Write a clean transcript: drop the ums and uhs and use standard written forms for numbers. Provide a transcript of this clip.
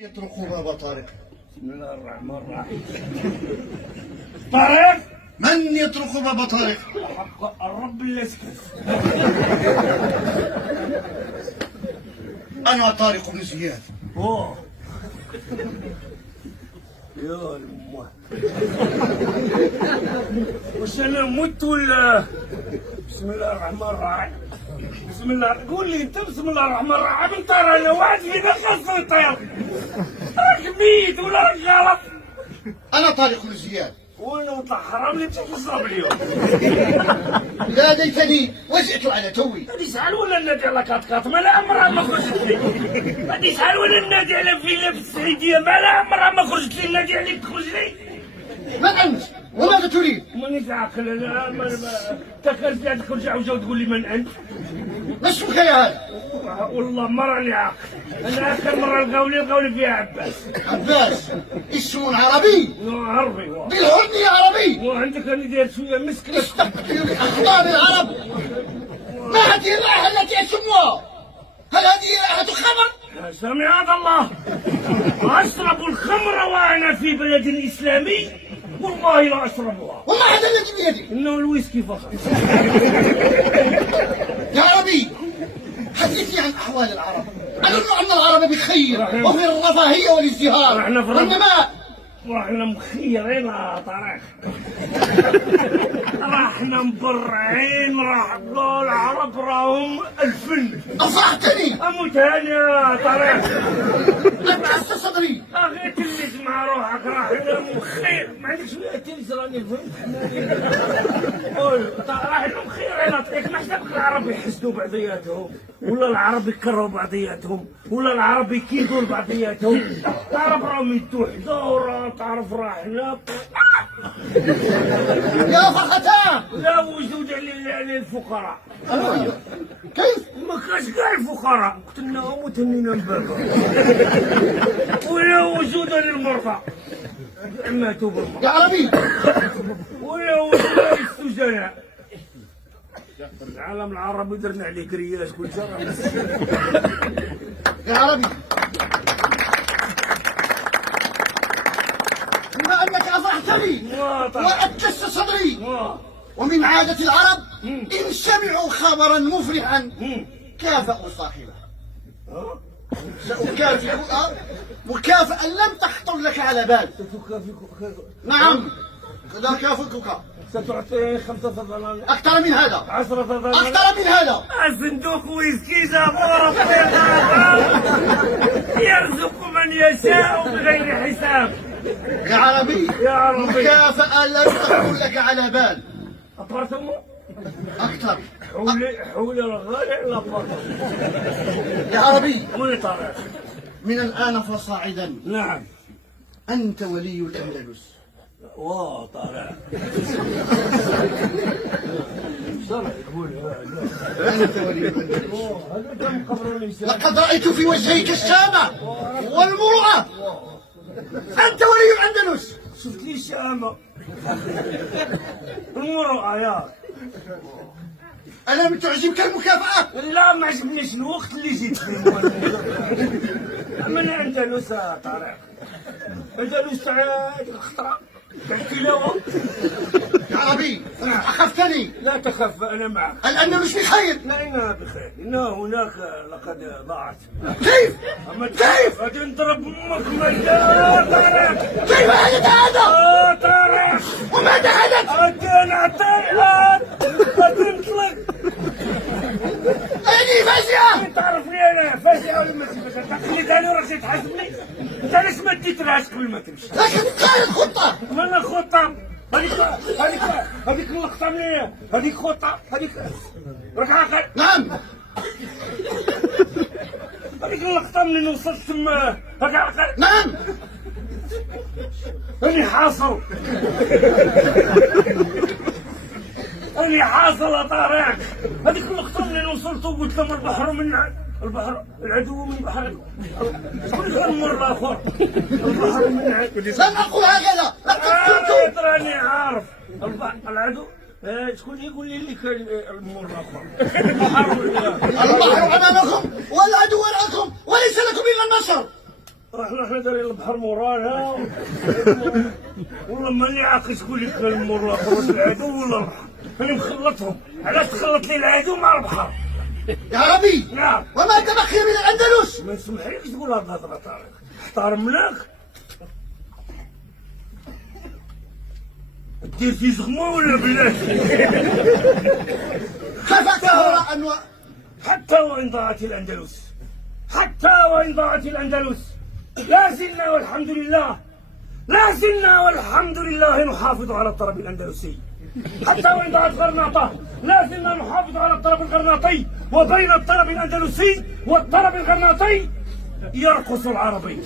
يترك باب طارق. بسم الله الرحمن الرحيم. طارق؟ من يترك باب طارق؟ الرب يسكت. أنا طارق بن زياد. اوه يا المه، وش انا مت ولا؟ بسم الله الرحمن الرحيم. بسم الله، قول لي انت بسم الله الرحمن الرحيم. انت انا واحد فينا خاصه يطير، راك ميت ولا راك غلط؟ أنا طارق بن زياد. وانا مطلع حرام اللي تتصاب اليوم. لا ليتني وجئت على توي. هادي شحال ولا النادي على كاط ما لا عمرها ما خرجت لي. هادي شحال ولا النادي على فيلا في السعيديه ما لا عمرها ما خرجت لي. النادي عليك تخرج لي. من أنت؟ وماذا تريد؟ مانيش عاقل انا. تخيل قاعد تخرج عوجه وتقول لي من انت؟ ما اسمك يا هذا؟ والله ما راني عاقل. انا اخر مره لقاولي فيها عباس. عباس اسم عربي عربي بالهرني عربي. وعندك راني داير شويه مسكنه. استقبل أخطار العرب. ما هذه الرائحة التي أشمها؟ هل هذه رائحة خمر؟ سمعت الله. أشرب الخمر وأنا في بلد إسلامي والله لا أشربها. وما هذا الذي بيدك؟ إنه الويسكي فقط. يا عربي حدثني عن أحوال العرب. أظن أن العرب بخير وفي الرفاهية والازدهار والنماء. رحنا مخيرين يا طارق. رحنا مبرعين. راح قول العرب راهم الفن. أفرحتني. أموت هاني يا طارق. أنكست صدري. أخي تلز مع روحك. راحنا مخير. ما عندكش ولا تلز راني فهمت. قول راحنا مخيرين. أعطيك ما حسابك العرب يحسدوا بعضياتهم ولا العرب يكرهوا بعضياتهم ولا العرب يكيدوا لبعضياتهم. العرب راهم يتوحدوا. تعرف راحنا يا فرحتان. لا وجود للفقراء. كيف؟ ما كاش كاع الفقراء قتلناهم وتهنينا البابا. ولا وجود للمرضى ماتوا بالمرض. يا عربي ولا وجود للسجناء. العالم العربي درنا عليه كرياس كل شهر. يا عربي بما أنك أفرحتني وأكست صدري. ومن عادة العرب إن سمعوا خبرا مفرحا كافأوا صاحبه. سأكافئ مكافأة لم تخطر لك على بال. نعم لا كافئك. ستعطي 5 دولار. أكثر من هذا. 10 دولار. أكثر من هذا. صندوق ويسكي جابوا ربي يرزق من يشاء بغير حساب. يا عربي يا عربي مكافأة لم تخطر لك على بال. أبارتمون أكثر. حول الغالي الأبارتمون. يا عربي وين طالع؟ من الآن فصاعدا نعم أنت ولي الأندلس. واه طالع. أنت ولي الأندلس. لقد رأيت في وجهيك الشامة والمروءة. أنت ولي الأندلس. شفت لي الشامة المروءة يا. ألم تعجبك المكافأة؟ لا ما عجبنيش الوقت اللي جيت فيه. من الأندلس يا طارق. الأندلس تاع الخطرة تاع التلاوة. يا عربي أخفتني. لا تخف أنا معك. الأندلس بخير. لا إنها بخير. إنها هناك لقد ضاعت. كيف؟ كيف؟ غادي نضرب أمك يا طارق. كيف حدث هذا؟ طارق. وماذا حدث؟ غادي نعطيها. غادي نطلق. هذه فاجعة. تعرفني أنا فاجعة ولا ماشي فاجعة؟ تعطيني ثاني وراه تحاسبني. أنت علاش ما ديت راسك قبل ما تمشي؟ لكن كانت خطة. مالها خطة؟ هذيك اللقطة منين؟ هذيك خطة؟ هذيك راك عاقل؟ نعم. هذيك اللقطة منين وصلت تما راك عاقل؟ نعم. راني حاصل. راني حاصل يا طارق. هذيك اللقطة منين وصلت وقلت لهم البحر من البحر العدو من بحر. شكون كان المر الاخر؟ البحر من عدو. لم أقل هكذا. لقد قلت. راني عارف العدو. شكون يقول لي اللي كان المر الاخر؟ البحر أمامكم والعدو وراءكم وليس لكم إلا النصر. رحنا دايرين البحر مورانا والله ماني عاقل شكون اللي كان مور الاخر، واش العدو ولا البحر؟ ماني مخلطهم. علاش تخلط لي العدو مع البحر؟ يا ربي نعم. وما تبقي من الأندلس؟ ما يسمحلكش تقول هاد الهضره طارق، احترم ملاك. دير في زغمه ولا بلاتي؟ خفت وراء حتى وإن ضاعت الأندلس، حتى وإن ضاعت الأندلس لا زلنا والحمد لله، لا زلنا والحمد لله نحافظ على الطرب الأندلسي. حتى وإن ضاعت غرناطة لا زلنا نحافظ على الطرب الغرناطي، وبين الطرب الأندلسي والطرب الغرناطي يرقص العربي.